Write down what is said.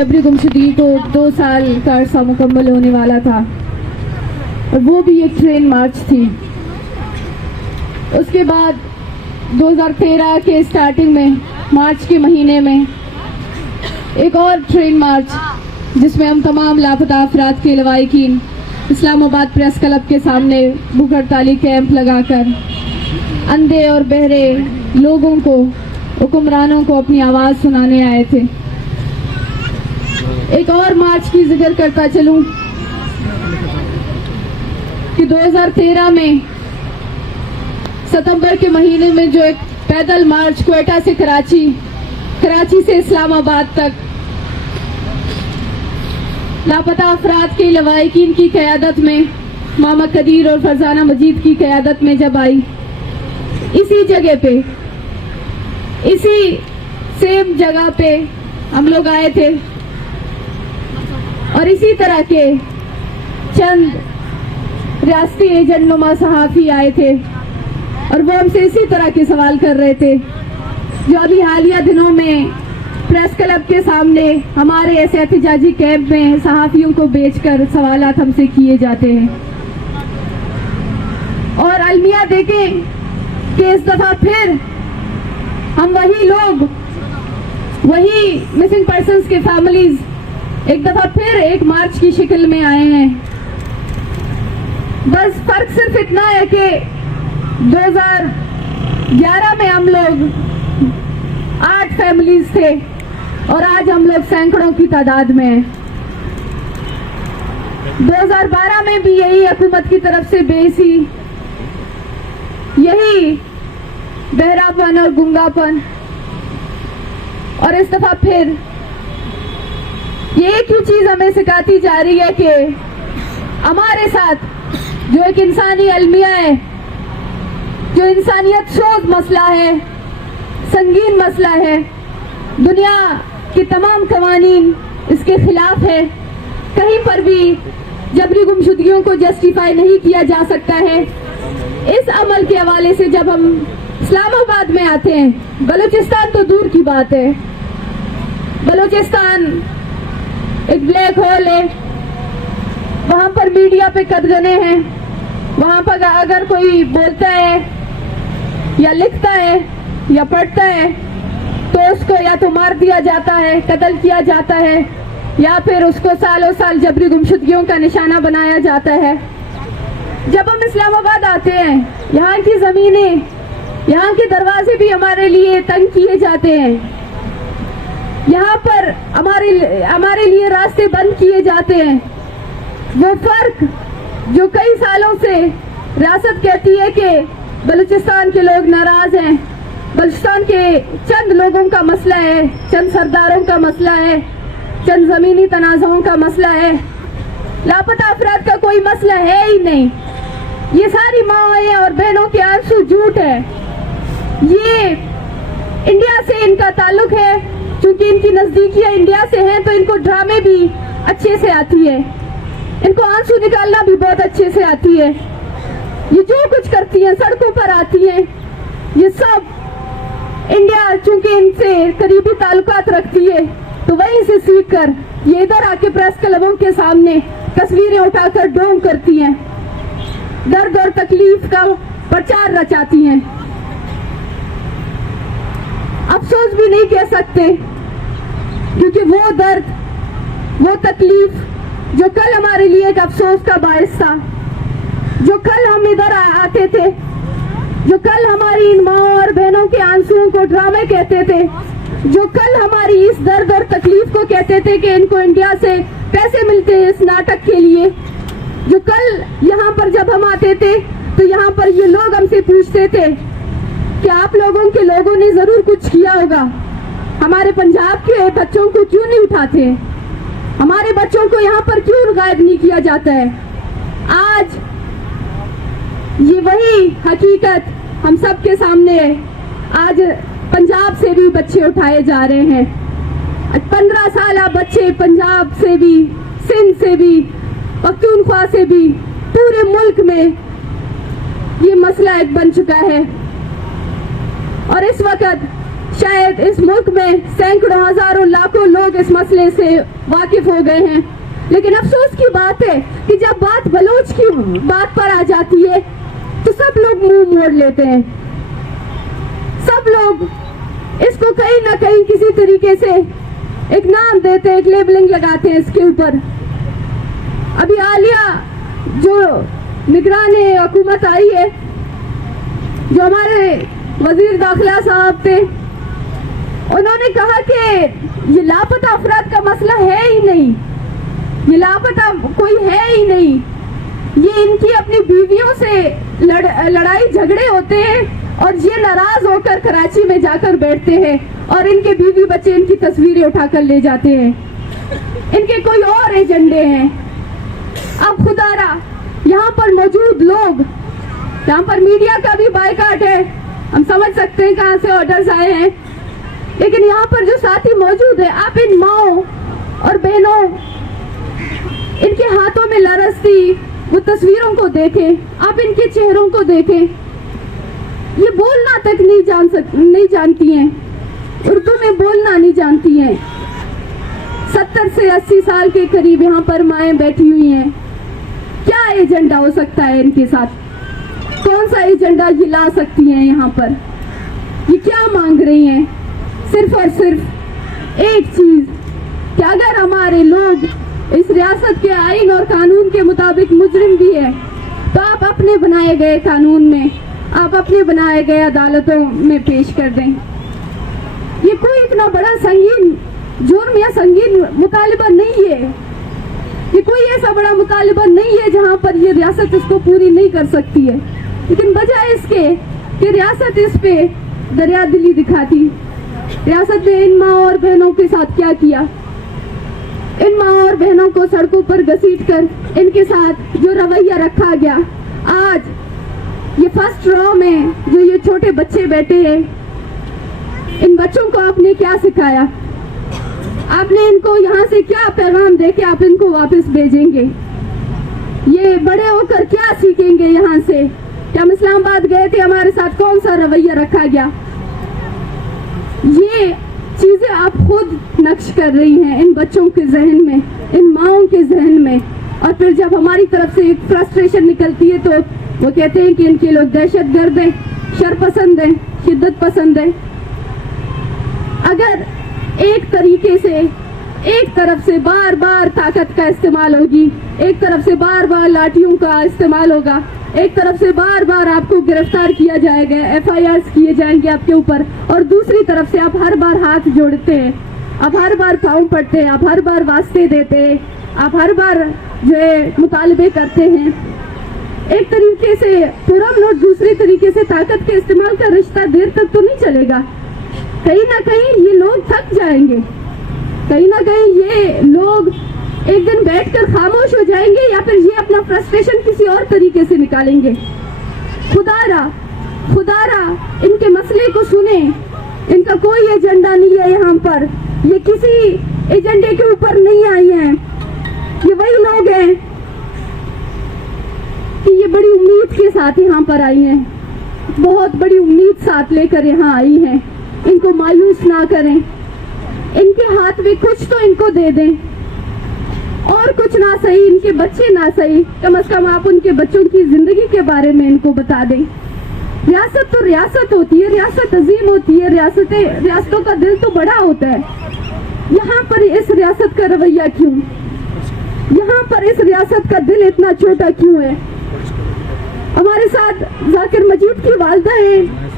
जबरी गुमशुदगी को 2 साल का अरसा मुकम्मल होने वाला था और वो भी एक ट्रेन मार्च थी। उसके बाद 2013 के स्टार्टिंग में मार्च के महीने में एक और ट्रेन मार्च जिसमें हम तमाम लापता अफराद के लवाहिकीन इस्लामाबाद प्रेस क्लब के सामने भूख हड़ताली कैंप लगाकर अंधे और बहरे लोगों को, हुक्मरानों को अपनी आवाज़ सुनाने आए थे। एक और मार्च की जिक्र करता चलूं कि 2013 में सितंबर के महीने में जो एक पैदल मार्च क्वेटा से कराची से इस्लामाबाद तक लापता अफराद के लवाहिकीन की क़यादत में मामा कदीर और फरजाना मजीद की क़यादत में जब आई, इसी जगह पे, इसी सेम जगह पे हम लोग आए थे और इसी तरह के चंद रियासती एजेंट नुमा सहाफ़ी आए थे और वो हमसे इसी तरह के सवाल कर रहे थे जो अभी हालिया दिनों में प्रेस क्लब के सामने हमारे ऐसे एहतजाजी कैंप में सहाफ़ियों को बेचकर सवालात हमसे किए जाते हैं। और अलमिया देखें कि इस दफ़ा फिर हम वही लोग, वही मिसिंग पर्सन्स के फैमिलीज एक दफ़ा फिर एक मार्च की शक्ल में आए हैं। बस फर्क सिर्फ इतना है कि 2011 में हम लोग 8 फैमिलीज थे और आज हम लोग सैकड़ों की तादाद में हैं। 2012 में भी यही हुकूमत की तरफ से बेसी, यही बहरापन और गुंगापन, और इस दफा फिर ये एक ही चीज हमें सिखाती जा रही है कि हमारे साथ जो एक इंसानी अलमिया है, जो इंसानियत सोज मसला है, संगीन मसला है, दुनिया की तमाम कवानीन इसके खिलाफ है। कहीं पर भी जबरी गुमशुदगियों को जस्टिफाई नहीं किया जा सकता है। इस अमल के हवाले से जब हम इस्लामाबाद में आते हैं, बलूचिस्तान तो दूर की बात है, बलूचिस्तान एक ब्लैक होल है, वहाँ पर मीडिया पे कदगने हैं, वहाँ पर अगर कोई बोलता है या लिखता है या पढ़ता है तो उसको या तो मार दिया जाता है, कत्ल किया जाता है, या फिर उसको सालों साल जबरी गुमशुदगियों का निशाना बनाया जाता है। जब हम इस्लामाबाद आते हैं, यहाँ की ज़मीनें, यहाँ के दरवाजे भी हमारे लिए तंग किए जाते हैं, यहाँ पर हमारे लिए रास्ते बंद किए जाते हैं। वो फर्क जो कई सालों से रियासत कहती है कि बलूचिस्तान के लोग नाराज हैं, बलूचिस्तान के चंद लोगों का मसला है, चंद सरदारों का मसला है, चंद ज़मीनी तनाज़ों का मसला है, लापता अफराद का कोई मसला है ही नहीं। ये सारी माँएं और बहनों के आंसू झूठ है। ये इंडिया से इनका ताल्लुक है, क्योंकि इनकी नज़दीकियाँ इंडिया से हैं तो इनको ड्रामे भी अच्छे से आती है, इनको आंसू निकालना भी बहुत अच्छे से आती है। ये जो कुछ करती हैं, सड़कों पर आती हैं, ये सब इंडिया चूंकि इनसे करीबी ताल्लुकात रखती है तो वहीं से सीख कर ये इधर आके प्रेस क्लबों के सामने तस्वीरें उठाकर डोंग करती हैं, दर्द और तकलीफ का प्रचार रचाती हैं। अफसोस भी नहीं कह सकते, क्योंकि वो दर्द, वो तकलीफ जो कल हमारे लिए एक अफसोस का बायस था, जो कल हम इधर आते थे, जो कल हमारी इन माँ और बहनों के आंसुओं को ड्रामे कहते थे, जो कल हमारी इस दर्द और तकलीफ को कहते थे कि इनको इंडिया से पैसे मिलते हैं इस नाटक के लिए, जो कल यहाँ पर जब हम आते थे तो यहाँ पर ये लोग हमसे पूछते थे कि आप लोगों के लोगों ने जरूर कुछ किया होगा, हमारे पंजाब के बच्चों को क्यों नहीं उठाते, हमारे बच्चों को यहाँ पर क्यों गायब नहीं किया जाता है। आज ये वही हकीकत हम सब के सामने है। आज पंजाब से भी बच्चे उठाए जा रहे हैं, 15 साल बच्चे पंजाब से भी, सिंध से भी, पख्तूनख्वा से भी, पूरे मुल्क में ये मसला एक बन चुका है। और इस वक्त शायद इस मुल्क में सैकड़ों हजारों लाखों लोग इस मसले से वाकिफ हो गए हैं, लेकिन अफसोस की बात है कि जब बात बलूच की बात पर आ जाती है तो सब लोग मुंह मोड़ लेते हैं। सब लोग इसको कहीं ना कहीं किसी तरीके से एक नाम देते हैं, एक लेबलिंग लगाते हैं इसके ऊपर। अभी हालिया जो निगरानी हुकूमत आई है, जो हमारे वजीर दाखिला साहब थे, उन्होंने कहा कि ये लापता अफराद का मसला है ही नहीं, ये लापता कोई है ही नहीं, ये इनकी अपनी बीवियों से लड़ाई झगड़े होते हैं और ये नाराज होकर कराची में जाकर बैठते हैं और इनके बीवी बच्चे इनकी तस्वीरें उठाकर ले जाते हैं। इनके कोई और एजेंडे हैं। अब खुदारा यहाँ पर मौजूद लोग, यहाँ पर मीडिया का भी बायकाट है, हम समझ सकते हैं कहाँ से ऑर्डर्स आए हैं, लेकिन यहाँ पर जो साथी मौजूद है, आप इन माओ और बहनों, इनके हाथों में लरसती वो तस्वीरों को देखें, आप इनके चेहरों को देखें। ये बोलना तक नहीं जानती हैं, उर्दू में बोलना नहीं जानती हैं। 70 से 80 साल के करीब यहाँ पर माएँ बैठी हुई हैं। क्या एजेंडा हो सकता है इनके साथ? कौन सा एजेंडा ये ला सकती हैं यहाँ पर? ये क्या मांग रही हैं? सिर्फ और सिर्फ एक चीज कि अगर हमारे लोग इस रियासत के आइन और कानून के मुताबिक मुजरिम भी है तो आप अपने बनाए गए कानून में, आप अपने बनाए गए अदालतों में पेश कर दें। ये कोई इतना बड़ा संगीन जुर्म या संगीन मुतालिबा नहीं है, ये कोई ऐसा बड़ा मुतालिबा नहीं है जहां पर ये रियासत इसको पूरी नहीं कर सकती है। लेकिन बजाय इसके कि रियासत इस पे दरिया दिली दिखाती, रियासत ने इन माँ और बहनों के साथ क्या किया? इन माँ और बहनों को सड़कों पर घसीट कर इनके साथ जो रवैया रखा गया, आज ये फर्स्ट रॉ में जो ये छोटे बच्चे बैठे हैं, इन बच्चों को आपने क्या सिखाया? आपने इनको यहाँ से क्या पैगाम दे के आप इनको वापस भेजेंगे? ये बड़े होकर क्या सीखेंगे यहाँ से? कि हम इस्लामाबाद गए थे, हमारे साथ कौन सा रवैया रखा गया? ये चीजें आप खुद नक्श कर रही हैं इन बच्चों के जहन में, इन माओं के जहन में। और फिर जब हमारी तरफ से एक फ्रस्ट्रेशन निकलती है तो वो कहते हैं कि इनके लोग दहशतगर्द हैं, शर पसंद हैं, शिद्दत पसंद है। अगर एक तरीके से एक तरफ से बार बार ताकत का इस्तेमाल होगी, एक तरफ से बार बार लाठियों का इस्तेमाल होगा, एक तरफ से बार बार आपको गिरफ्तार किया जाएगा, FIRs किए जाएंगे आपके ऊपर, और दूसरी तरफ से आप हर बार हाथ जोड़ते हैं, आप हर बार पाँव पड़ते हैं, आप हर बार वास्ते देते हैं, आप हर बार जो है मुतालबे करते हैं। एक तरीके से पुरअमन और दूसरी तरीके से ताकत के इस्तेमाल का रिश्ता देर तक तो नहीं चलेगा। कहीं ना कहीं ये लोग थक जाएंगे, कहीं ना कहीं ये लोग एक दिन बैठकर खामोश हो जाएंगे, या फिर ये अपना फ्रस्ट्रेशन किसी और तरीके से निकालेंगे। खुदारा इनके मसले को सुने, इनका कोई एजेंडा नहीं है यहाँ पर, ये किसी एजेंडे के ऊपर नहीं आई हैं। ये वही लोग हैं कि ये बड़ी उम्मीद के साथ यहाँ पर आई हैं, बहुत बड़ी उम्मीद साथ लेकर यहाँ आई हैं। इनको मायूस ना करें, इनके हाथ में कुछ तो इनको दे दें, और कुछ ना सही, इनके बच्चे ना सही, कम से कम आप उनके बच्चों की जिंदगी के बारे में इनको बता दें। रियासत तो रियासत होती है, रियासत अजीम होती है, रियासतों का दिल तो बड़ा होता है। यहाँ पर इस रियासत का रवैया क्यों? यहाँ पर इस रियासत का दिल इतना छोटा क्यों है? हमारे साथ जाकिर मजीद की वालदा है,